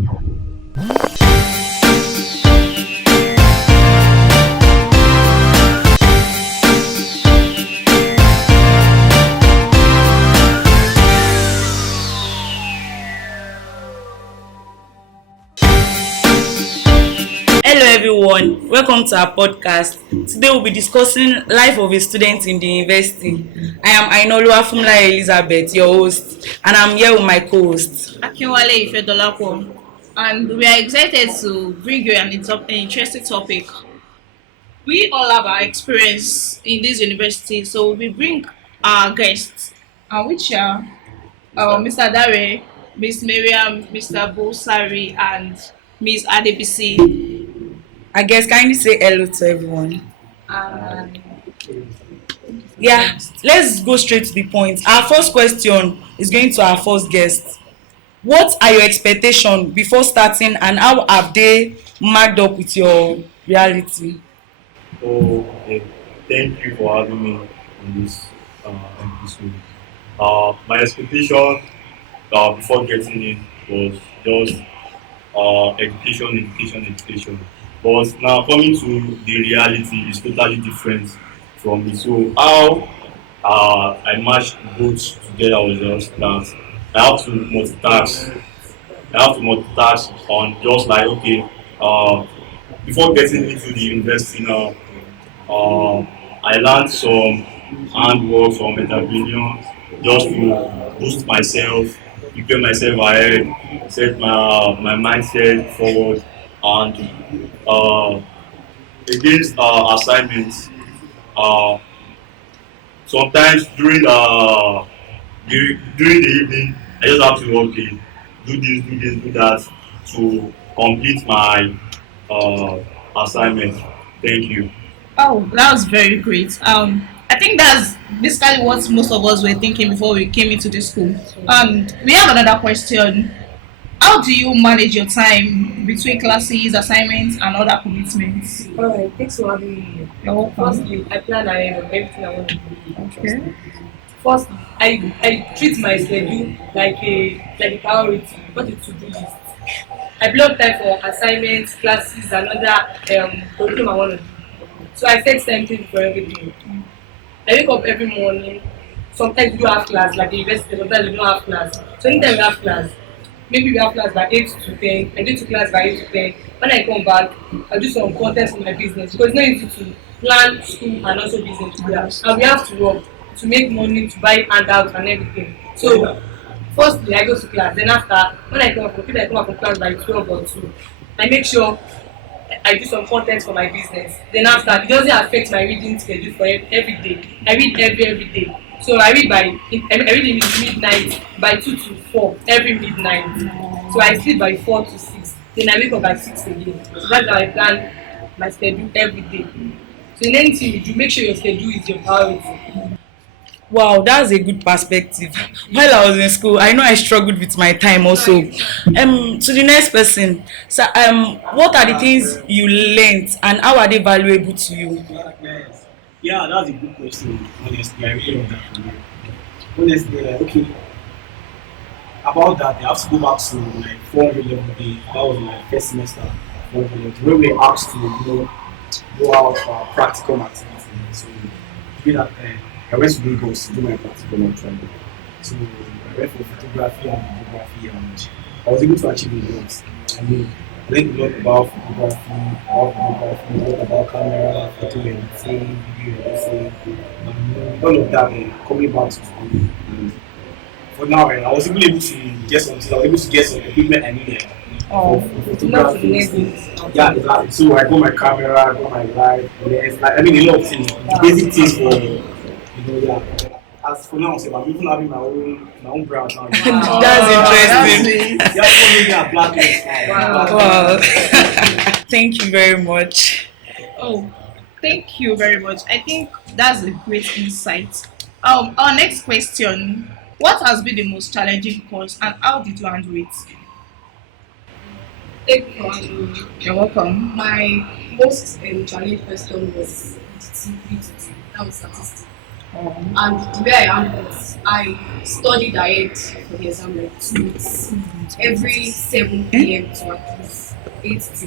Hello everyone, welcome to our podcast. Today we'll be discussing life of a student in the university. I am Ainoluwa Fumla Elizabeth, your host, and I'm here with my co-host. Akinwale Ifedolapo, and we are excited to bring you an interesting topic. We all have our experience in this university, so we bring our guests, which are Mr. Dare, Miss Miriam, Mr. Bosari, and Miss Adebisi. I guess kindly say hello to everyone. Yeah, let's go straight to the point. Our first question is going to our first guest. What are your expectations before starting, and how have they marked up with your reality? So, thank you for having me in this episode. My expectation before getting in was just education. But now coming to the reality is totally different from it. So how I matched both together was just that I have to multitask. I have to multitask on just like okay, before getting into the university now. I learned some handwork, some entrepreneur just to boost myself, prepare myself ahead, set my mindset forward, and against assignments. Uh, Sometimes during the evening, I just have to okay do that to complete my assignment. Thank you. Oh, that was very great. I think that's basically what most of us were thinking before we came into the school. We have another question. How do you manage your time between classes, assignments, and other commitments? Alright, thanks for having me here. You're welcome. Firstly, I plan ahead of everything I want to do. Okay. First, I treat my schedule like a priority, not a to-do list. I block time for assignments, classes, and other curriculum I want to do. So I set time for everything. I wake up every morning. Sometimes we do have class, like the university, sometimes we don't have class. So anytime we have class, maybe we have class by 8 to 10. I do to class by 8 to 10. When I come back, I do some content for my business because it's not easy to plan school and also business together. And we have to work to make money to buy handouts and everything. So firstly, I go to class. Then after, when I come from class by 12 or 2, I make sure I do some content for my business. Then after, it doesn't affect my reading schedule for every day. I read every day. So I read in midnight by 2 to 4 every midnight. So I sleep by 4 to 6. Then I wake up by 6 again. So that's how I plan my schedule every day. So in anything you do, make sure your schedule is your priority. Wow, that's a good perspective. While I was in school, I know I struggled with my time also. To the next person, so what are the things you learned and how are they valuable to you? Yeah, that's a good question. Honestly, I really love that from you. Honestly, okay. About that, I have to go back to like 400 level day. That was my first semester. 400 level, where we were asked to go out for practical activities. So during that time, I went to Lagos to do my practical actually. So I went for photography and videography, and I was able to achieve a lot. I mean, I learned a lot about photography, a lot about camera, photo editing, video editing, and all of that. Coming back to school. And for now, I was able to get something. I was able to get some equipment I needed for Not to the photography. next Yeah, exactly. So I got my camera, I got my light, lens, like, I mean a lot of things, the basic things for yeah. As for now, so I'm even having my own brand now. That's interesting. Yeah, for me, a black lens now. Wow. Thank you very much. Oh, thank you very much. I think that's a great insight. Our next question: what has been the most challenging course, and how did you handle it? Take for handling. You're welcome. My most challenging question was BTT. That was statistics. And the way I handled it, I studied ahead for the exam like 2 weeks. Every 7 p.m. to at least 8 to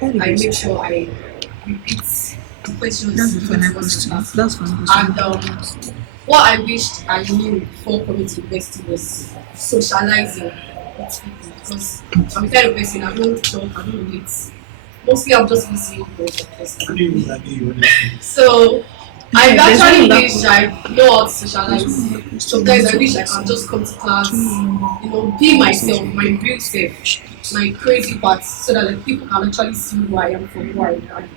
9, I make sure I repeat the questions given to us in class. And what I wished I knew before coming to university was socializing with people because I'm the kind of person I don't talk, I don't relate. Mostly I'm just listening because of this. I couldn't even like you honestly. So I actually wish I know how to socialize. Sometimes I wish I can just come to class, be myself, my real self, my crazy parts, so that like, people can actually see who I am from who I am.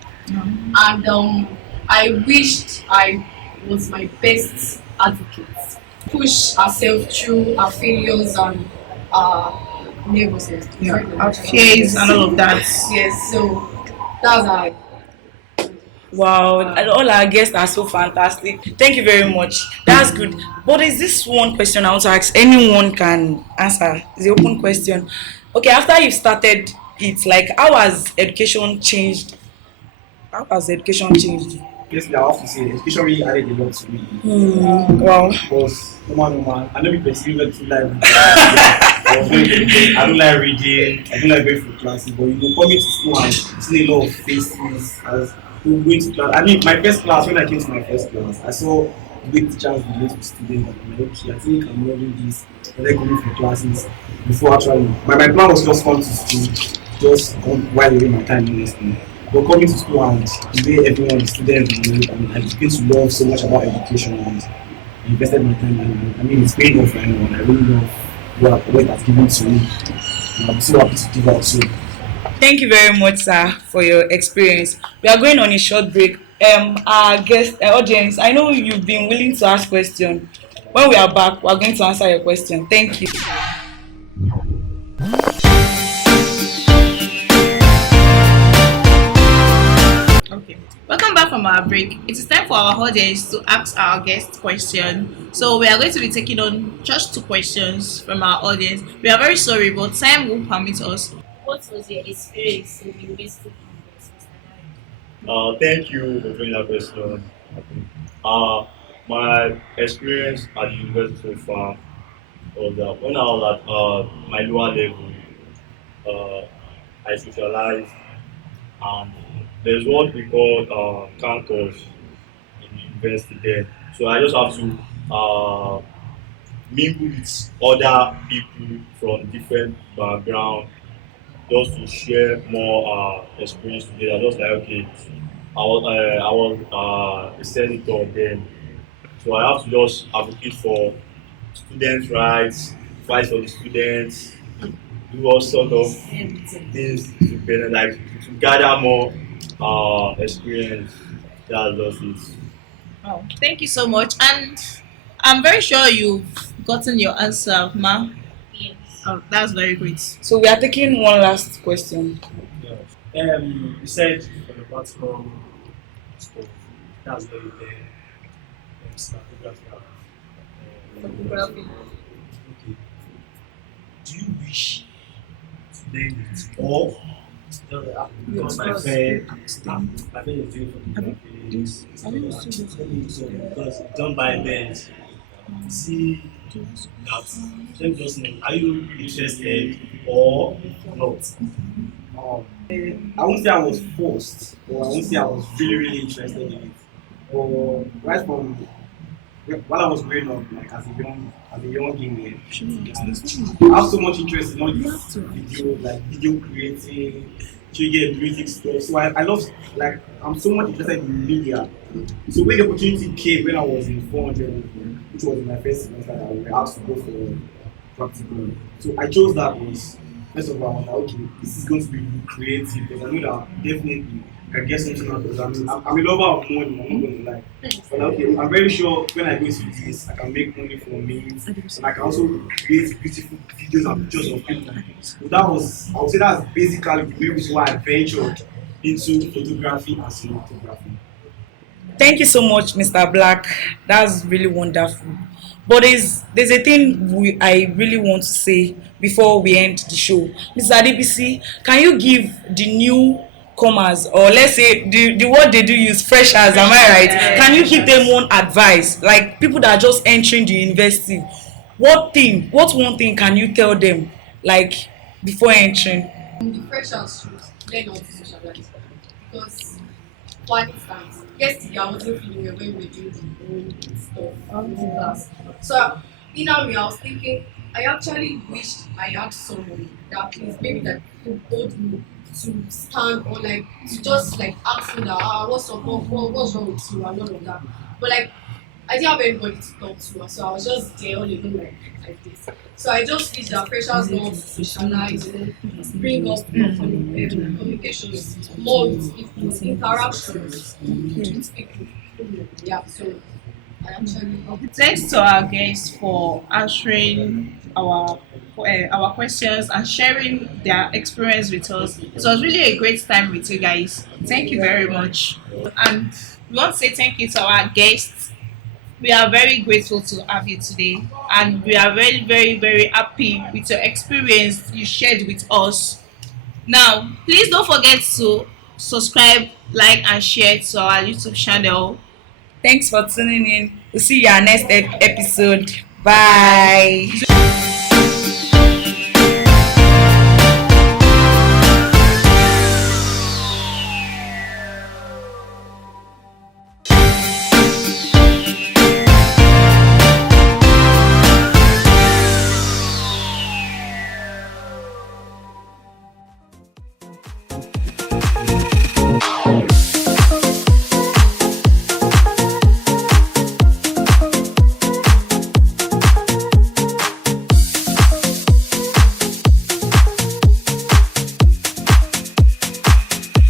And I wished I was my best advocate. Push ourselves through our failures and nervousness. Yeah, our fears and all of that. Yes, so that's how I. Wow, and all our guests are so fantastic. Thank you very much. That's good. But is this one question I want to ask? Anyone can answer. It's an open question. Okay, after you started it, like how has education changed? How has education changed? Basically, I have to say, education really added a lot to me. Wow. Because normal, I know people perceive it to like reading. I don't like reading, I don't like going for classes, but coming to school and seeing a lot of faces as we going to class. I mean, my first class, when I came to my first class, I saw the way teachers relate with students. And I'm like, okay, I think I'm loving this. And then coming for classes before actually. My plan was just come to school, just come while during my time in school. But coming to school and the way everyone, the students, I begin to love so much about education and I invested my time and I mean it's paid off right now and I really love what it has given to me. And I'm so happy to give out so Thank you very much, sir, for your experience. We are going on a short break. Our guest audience, I know you've been willing to ask questions. When we are back, we are going to answer your question. Thank you. Okay. Welcome back from our break. It is time for our audience to ask our guest question. So we are going to be taking on just 2 questions from our audience. We are very sorry, but time will permit us. What was your experience in the university campus, Mr. Thank you for doing that question. My experience at the university so far was that when I was at my lower level, uh, I socialized, and there's what we call campus in the university there. So I just have to mingle with other people from different backgrounds just to share more experience together. Just like okay, I was a senator then, so I have to just advocate for students' rights, fight for the students, do all sort of things to better like to gather more experience. That's just it. Oh, thank you so much. And I'm very sure you've gotten your answer, Ma. Yes. Oh, that's very great. So we are taking one last question. you said for the practical stuff, that's very photography. Photography. Okay. Do you wish to learn it or because my friend is doing photography because it's done by men. See that let me just know, are you interested or not? I won't say I was forced, or I won't say I was really interested in it. But right from while I was growing up, like as a young Indian, I have so much interest in all this video, like video creating, trigger music stuff. So I love like I'm so much interested in media. So when the opportunity came when I was in 400, which was in my first semester, I was asked to go for practical. So I chose that was first of all, I was like, okay, this is going to be creative because I know that definitely I can get something out of it. I'm a lover of money, I'm not going to lie. But okay, I'm very sure when I go into this, I can make money from it and I can also create beautiful videos and pictures of people. So that was, I would say that's basically the reason why I ventured into photography and cinematography. Thank you so much, Mr. Black. That's really wonderful. But there's a thing I really want to say before we end the show. Mr. Adebisi, can you give the new comers, or let's say the word they do use freshers, am I right? Can you give them one advice, like people that are just entering the university? What one thing can you tell them, like, before entering? The freshers should learn how to socialize because, for instance, yesterday I wasn't feeling well when we were doing the whole stuff in class. So in a way, I was thinking, I actually wished I had someone that please maybe that could hold me to stand or like to just like ask me that what's up, what's wrong with you and all of that. But like I didn't have anybody to talk to, so I was just there all alone like this. So I just wish that freshers know how to socialize, bring up communications more with people, interactions with people. Yeah, so I actually. Thanks to our guests for answering our questions and sharing their experience with us. It was really a great time with you guys. Thank you very much. And we want to say thank you to our guests. We are very grateful to have you today, and we are very, very, very happy with your experience you shared with us. Now, please don't forget to subscribe, like, and share to our YouTube channel. Thanks for tuning in. We'll see you our next episode. Bye bye. Bye.